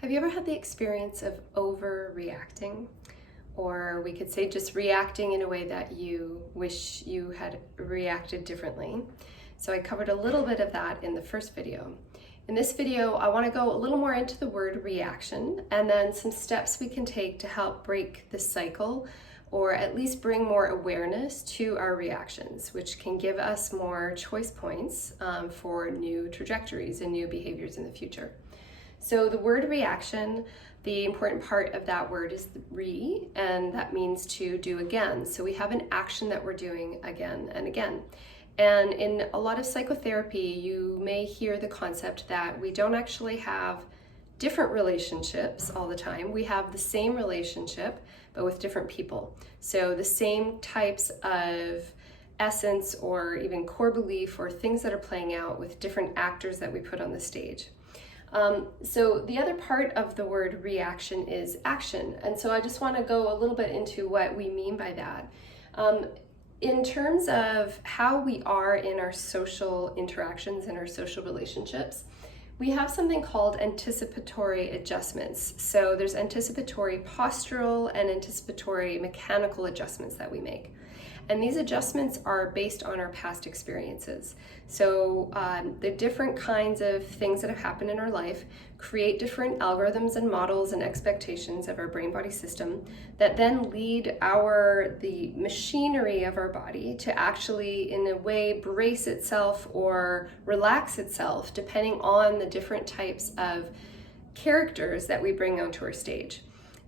Have you ever had the experience of overreacting? Or we could say just reacting in a way that you wish you had reacted differently. So I covered a little bit of that in the first video. In this video, I want to go a little more into the word reaction and then some steps we can take to help break the cycle or at least bring more awareness to our reactions, which can give us more choice points for new trajectories and new behaviors in the future. So the word reaction, the important part of that word is the re, and that means to do again. So we have an action that we're doing again and again. And in a lot of psychotherapy, you may hear the concept that we don't actually have different relationships all the time. We have the same relationship, but with different people. So the same types of essence or even core belief or things that are playing out with different actors that we put on the stage. So the other part of the word reaction is action. And so I just want to go a little bit into what we mean by that. In terms of how we are in our social interactions and our social relationships, we have something called anticipatory adjustments. So there's anticipatory postural and anticipatory mechanical adjustments that we make. And these adjustments are based on our past experiences. So the different kinds of things that have happened in our life create different algorithms and models and expectations of our brain-body system that then lead the machinery of our body to actually, in a way, brace itself or relax itself depending on the different types of characters that we bring onto our stage.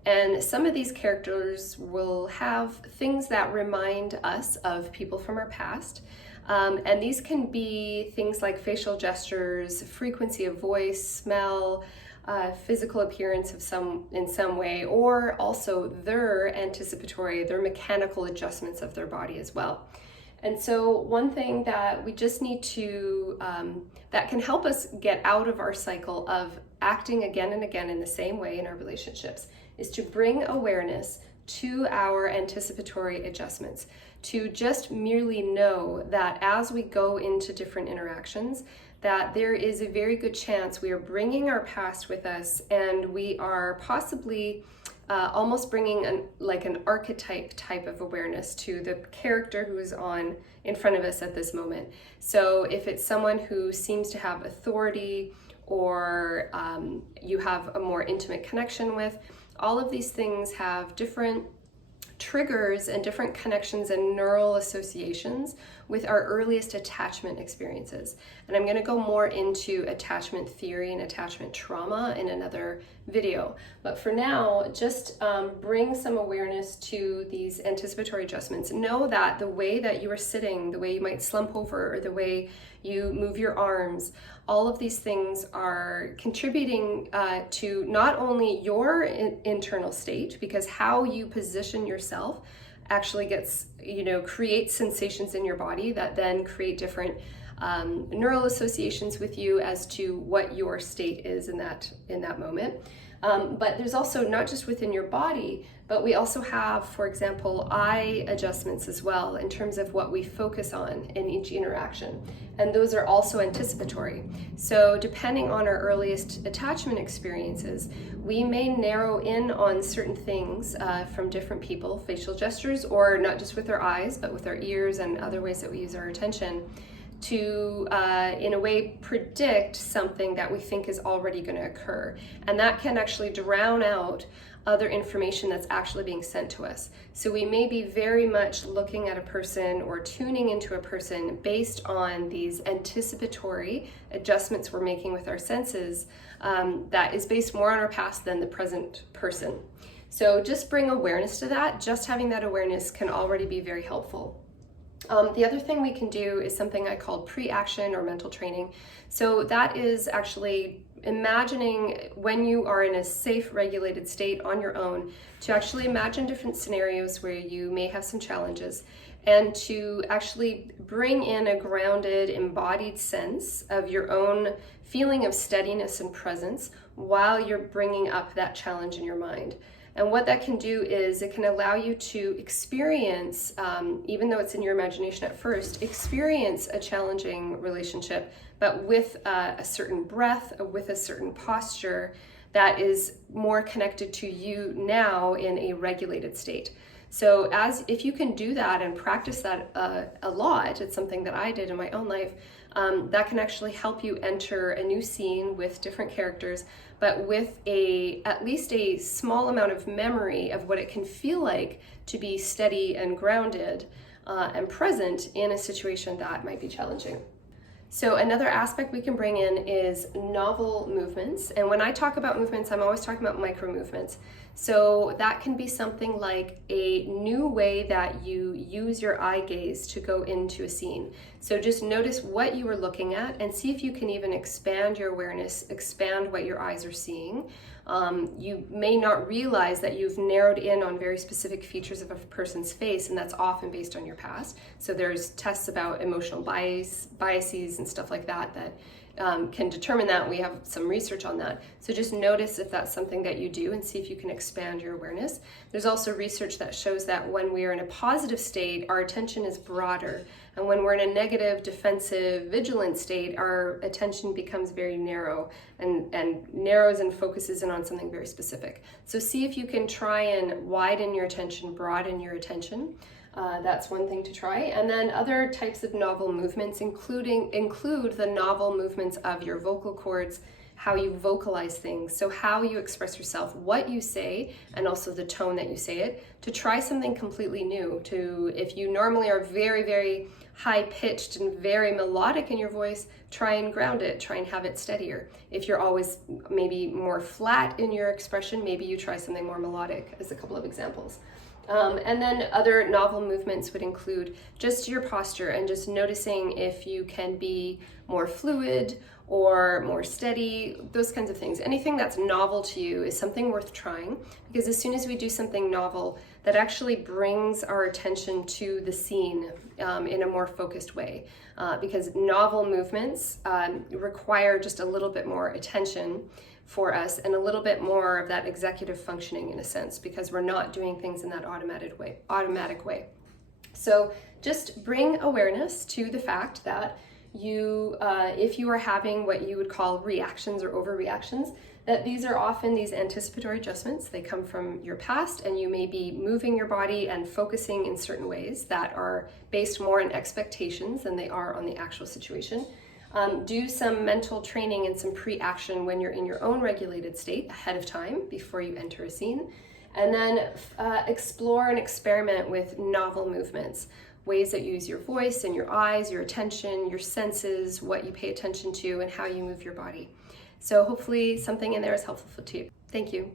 And some of these characters will have things that remind us of people from our past. And these can be things like facial gestures, frequency of voice, smell, physical appearance in some way, or also their mechanical adjustments of their body as well. And so one thing that we just need to, that can help us get out of our cycle of acting again and again in the same way in our relationships is to bring awareness to our anticipatory adjustments, to just merely know that as we go into different interactions, that there is a very good chance we are bringing our past with us, and we are possibly almost bringing an archetype type of awareness to the character who is on in front of us at this moment. So if it's someone who seems to have authority or you have a more intimate connection with, all of these things have different triggers and different connections and neural associations with our earliest attachment experiences. And I'm going to go more into attachment theory and attachment trauma in another video. But for now, just bring some awareness to these anticipatory adjustments. Know that the way that you are sitting, the way you might slump over, or the way you move your arms, all of these things are contributing to not only your internal state, because how you position yourself actually creates sensations in your body that then create different neural associations with you as to what your state is in that moment. But there's also not just within your body, but we also have, for example, eye adjustments as well in terms of what we focus on in each interaction. And those are also anticipatory. So depending on our earliest attachment experiences, we may narrow in on certain things from different people, facial gestures, or not just with our eyes, but with our ears and other ways that we use our attention, to, in a way, predict something that we think is already going to occur. And that can actually drown out other information that's actually being sent to us. So we may be very much looking at a person or tuning into a person based on these anticipatory adjustments we're making with our senses that is based more on our past than the present person. So just bring awareness to that. Just having that awareness can already be very helpful. The other thing we can do is something I call pre-action or mental training. So that is actually imagining when you are in a safe, regulated state on your own, to actually imagine different scenarios where you may have some challenges, and to actually bring in a grounded, embodied sense of your own feeling of steadiness and presence while you're bringing up that challenge in your mind. And what that can do is it can allow you to experience, even though it's in your imagination at first, experience a challenging relationship, but with a certain breath, with a certain posture that is more connected to you now in a regulated state. So if you can do that and practice that a lot, it's something that I did in my own life, that can actually help you enter a new scene with different characters, but with at least a small amount of memory of what it can feel like to be steady and grounded and present in a situation that might be challenging. So another aspect we can bring in is novel movements. And when I talk about movements, I'm always talking about micro movements. So that can be something like a new way that you use your eye gaze to go into a scene. So just notice what you are looking at and see if you can even expand your awareness, expand what your eyes are seeing. You may not realize that you've narrowed in on very specific features of a person's face, and that's often based on your past. So there's tests about emotional biases and stuff like that can determine that. We have some research on that. So just notice if that's something that you do and see if you can expand your awareness. There's also research that shows that when we are in a positive state, our attention is broader. And when we're in a negative, defensive, vigilant state, our attention becomes very narrow and narrows and focuses in on something very specific. So see if you can try and widen your attention, broaden your attention. That's one thing to try. And then other types of novel movements include the novel movements of your vocal cords, how you vocalize things, so how you express yourself, what you say, and also the tone that you say it, to try something completely new. If you normally are very, very high-pitched and very melodic in your voice, try and ground it, try and have it steadier. If you're always maybe more flat in your expression, maybe you try something more melodic, as a couple of examples. And then other novel movements would include just your posture and just noticing if you can be more fluid or more steady, those kinds of things. Anything that's novel to you is something worth trying, because as soon as we do something novel, that actually brings our attention to the scene in a more focused way. Because novel movements require just a little bit more attention for us and a little bit more of that executive functioning in a sense, because we're not doing things in that automatic way. So just bring awareness to the fact that if you are having what you would call reactions or overreactions, that these are often these anticipatory adjustments. They come from your past, and you may be moving your body and focusing in certain ways that are based more on expectations than they are on the actual situation. Do some mental training and some pre-action when you're in your own regulated state ahead of time before you enter a scene. And then explore and experiment with novel movements, ways that you use your voice and your eyes, your attention, your senses, what you pay attention to, and how you move your body. So hopefully something in there is helpful to you. Thank you.